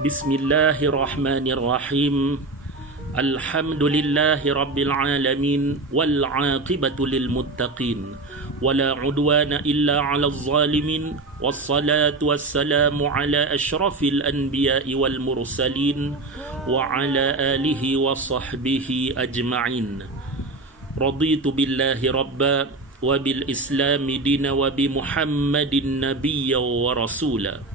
Bismillahirrahmanirrahim. Alhamdulillahi rabbil alamin wal 'aqibatu lil muttaqin wala 'udwana illa 'alal zalimin wassalatu wassalamu ala asyrafil anbiya'i wal mursalin wa ala alihi wa sahbihi ajma'in. Raditu billahi rabba wa bil islami dina wa bi Muhammadin nabiyya wa rasula.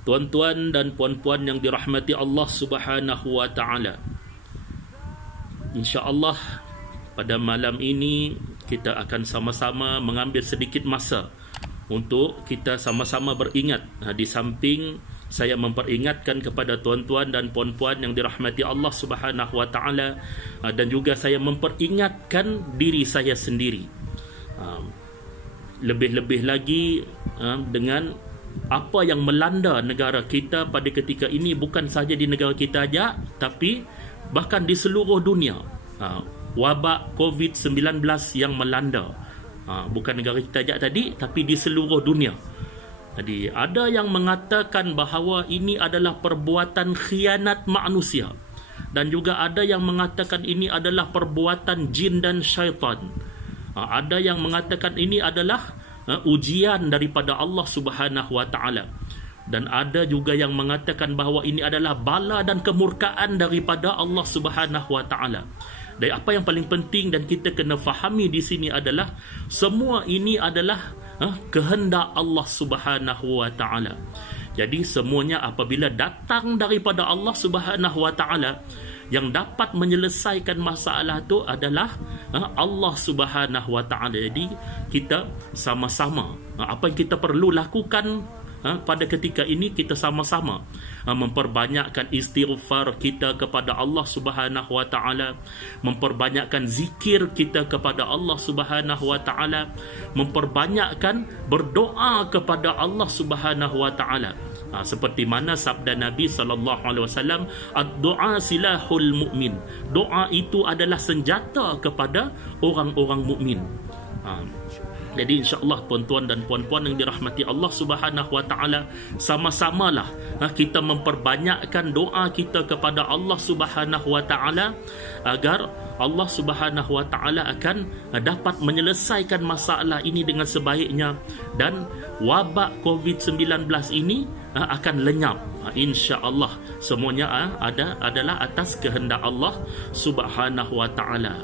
Tuan-tuan dan puan-puan yang dirahmati Allah Subhanahu wa taala. Insya-Allah pada malam ini kita akan sama-sama mengambil sedikit masa untuk kita sama-sama beringat. Di samping saya memperingatkan kepada tuan-tuan dan puan-puan yang dirahmati Allah Subhanahu wa taala, dan juga saya memperingatkan diri saya sendiri. Lebih-lebih lagi dengan apa yang melanda negara kita pada ketika ini, bukan sahaja di negara kita saja, tapi bahkan di seluruh dunia. Wabak COVID-19 yang melanda, bukan negara kita saja tadi, tapi di seluruh dunia. Jadi ada yang mengatakan bahawa ini adalah perbuatan khianat manusia, dan juga ada yang mengatakan ini adalah perbuatan jin dan syaitan. Ada yang mengatakan ini adalah ujian daripada Allah Subhanahu wa taala, dan ada juga yang mengatakan bahawa ini adalah bala dan kemurkaan daripada Allah Subhanahu wa taala. Dan apa yang paling penting dan kita kena fahami di sini adalah semua ini adalah kehendak Allah Subhanahu wa taala. Jadi semuanya apabila datang daripada Allah Subhanahu wa taala, yang dapat menyelesaikan masalah itu adalah Allah Subhanahu wa taala. Jadi kita sama-sama, apa yang kita perlu lakukan pada ketika ini, kita sama-sama memperbanyakkan istighfar kita kepada Allah Subhanahu wa taala, memperbanyakkan zikir kita kepada Allah Subhanahu wa taala, memperbanyakkan berdoa kepada Allah Subhanahu wa taala. Seperti mana sabda Nabi sallallahu alaihi wasallam, ad-du'a silahul mu'min. Doa itu adalah senjata kepada orang-orang mukmin. Jadi insya-Allah tuan-tuan dan puan-puan yang dirahmati Allah Subhanahu wa taala, sama-samalah kita memperbanyakkan doa kita kepada Allah Subhanahu wa taala agar Allah Subhanahu wa taala akan dapat menyelesaikan masalah ini dengan sebaiknya, dan wabak COVID-19 ini akan lenyap. Insya-Allah semuanya adalah atas kehendak Allah Subhanahu wa taala.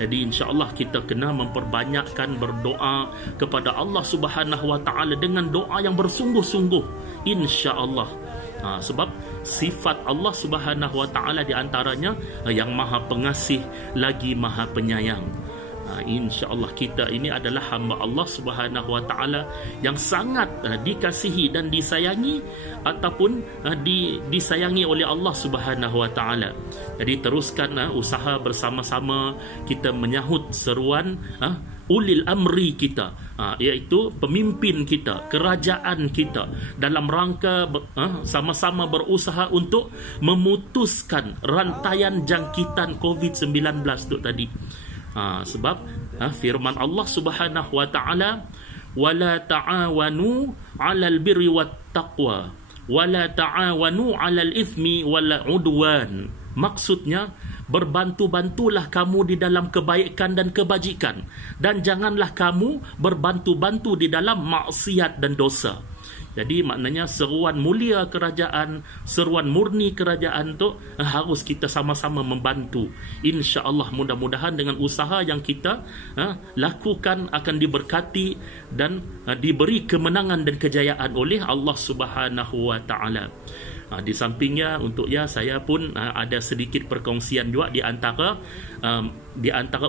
Jadi insya-Allah kita kena memperbanyakkan berdoa kepada Allah Subhanahu wa taala dengan doa yang bersungguh-sungguh, insya-Allah. Sebab sifat Allah Subhanahu wa taala di antaranya yang Maha Pengasih lagi Maha Penyayang. InsyaAllah kita ini adalah hamba Allah Subhanahu wa taala yang sangat dikasihi dan disayangi, ataupun disayangi oleh Allah Subhanahu wa taala. Jadi teruskan usaha bersama-sama kita menyahut seruan ulil amri kita, iaitu pemimpin kita, kerajaan kita, dalam rangka sama-sama berusaha untuk memutuskan rantaian jangkitan COVID-19 itu tadi. Sebab firman Allah Subhanahu wa taala, wala ta'awanu 'alal birri wat taqwa wala ta'awanu 'alal itsmi wal 'udwan. Maksudnya, berbantu-bantulah kamu di dalam kebaikan dan kebajikan, dan janganlah kamu berbantu-bantu di dalam maksiat dan dosa. Jadi maknanya seruan mulia kerajaan, seruan murni kerajaan tu harus kita sama-sama membantu. Insya-Allah mudah-mudahan dengan usaha yang kita lakukan akan diberkati dan diberi kemenangan dan kejayaan oleh Allah Subhanahu wa taala. Di sampingnya saya pun ada sedikit perkongsian juga di antara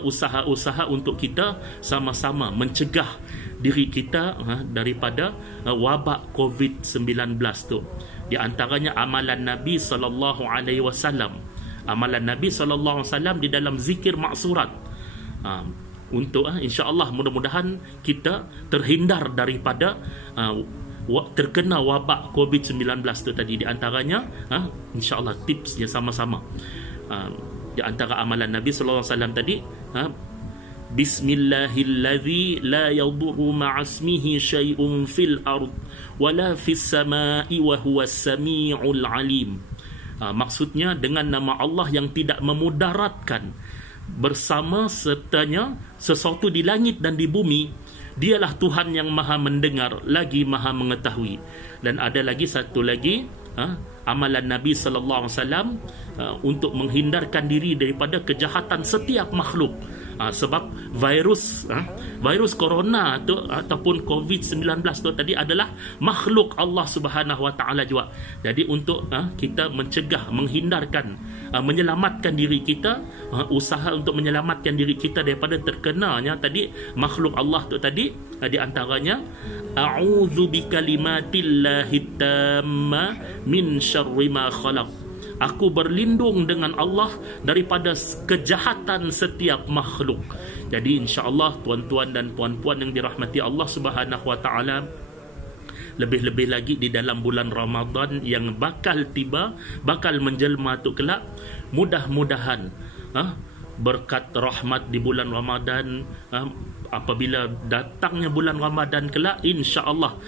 usaha-usaha untuk kita sama-sama mencegah diri kita daripada wabak COVID-19 tu. Di antaranya amalan Nabi sallallahu alaihi wasallam. Amalan Nabi sallallahu alaihi wasallam di dalam zikir maksurat. Untuk insya-Allah mudah-mudahan kita terhindar daripada terkena wabak COVID-19 tu tadi. Di antaranya insya-Allah tipsnya sama-sama. Di antara amalan Nabi sallallahu alaihi wasallam tadi, Bismillahilladzi la yadurru ma'asmihi syai'un fil ard wala fis sama'i wa huwas sami'ul alim. Maksudnya dengan nama Allah yang tidak memudaratkan bersama sertanya sesuatu di langit dan di bumi. Dialah Tuhan yang maha mendengar lagi maha mengetahui. Dan ada lagi satu lagi amalan Nabi sallallahu alaihi wasallam untuk menghindarkan diri daripada kejahatan setiap makhluk. Sebab virus corona tu ataupun COVID-19 tu tadi adalah makhluk Allah Subhanahu Wa Taala juga. Jadi untuk kita mencegah, menghindarkan, menyelamatkan diri kita, usaha untuk menyelamatkan diri kita daripada terkenanya tadi makhluk Allah tu tadi, di antaranya a'udzu bikalimatillahi tamma min syarri ma khalaq. Aku berlindung dengan Allah daripada kejahatan setiap makhluk. Jadi insya-Allah tuan-tuan dan puan-puan yang dirahmati Allah Subhanahu Wa Taala, lebih-lebih lagi di dalam bulan Ramadan yang bakal tiba, bakal menjelma tu kelak, mudah-mudahan berkat rahmat di bulan Ramadan, apabila datangnya bulan Ramadan kelak, insya-Allah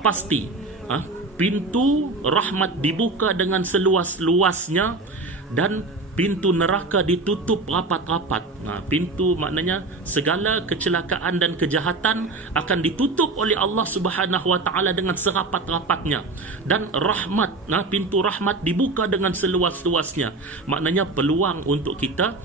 pasti pintu rahmat dibuka dengan seluas-luasnya dan pintu neraka ditutup rapat-rapat. Pintu maknanya segala kecelakaan dan kejahatan akan ditutup oleh Allah Subhanahu Wa Taala dengan serapat-rapatnya, dan rahmat, pintu rahmat dibuka dengan seluas-luasnya. Maknanya peluang untuk kita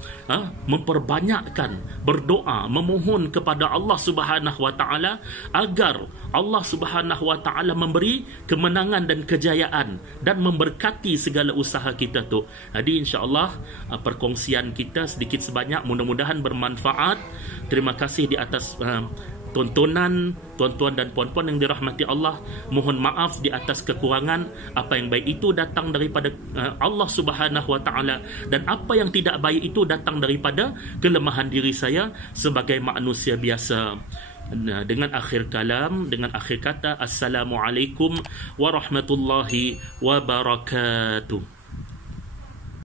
memperbanyakkan berdoa, memohon kepada Allah Subhanahu Wa Taala agar Allah Subhanahu Wa Taala memberi kemenangan dan kejayaan dan memberkati segala usaha kita tu. Jadi insya-Allah perkongsian kita sedikit sebanyak mudah-mudahan bermanfaat. Terima kasih di atas tontonan tuan-tuan dan puan-puan yang dirahmati Allah. Mohon maaf di atas kekurangan. Apa yang baik itu datang daripada Allah Subhanahu Wa Taala, dan apa yang tidak baik itu datang daripada kelemahan diri saya sebagai manusia biasa. Dengan akhir kalam, dengan akhir kata, Assalamualaikum warahmatullahi wabarakatuh.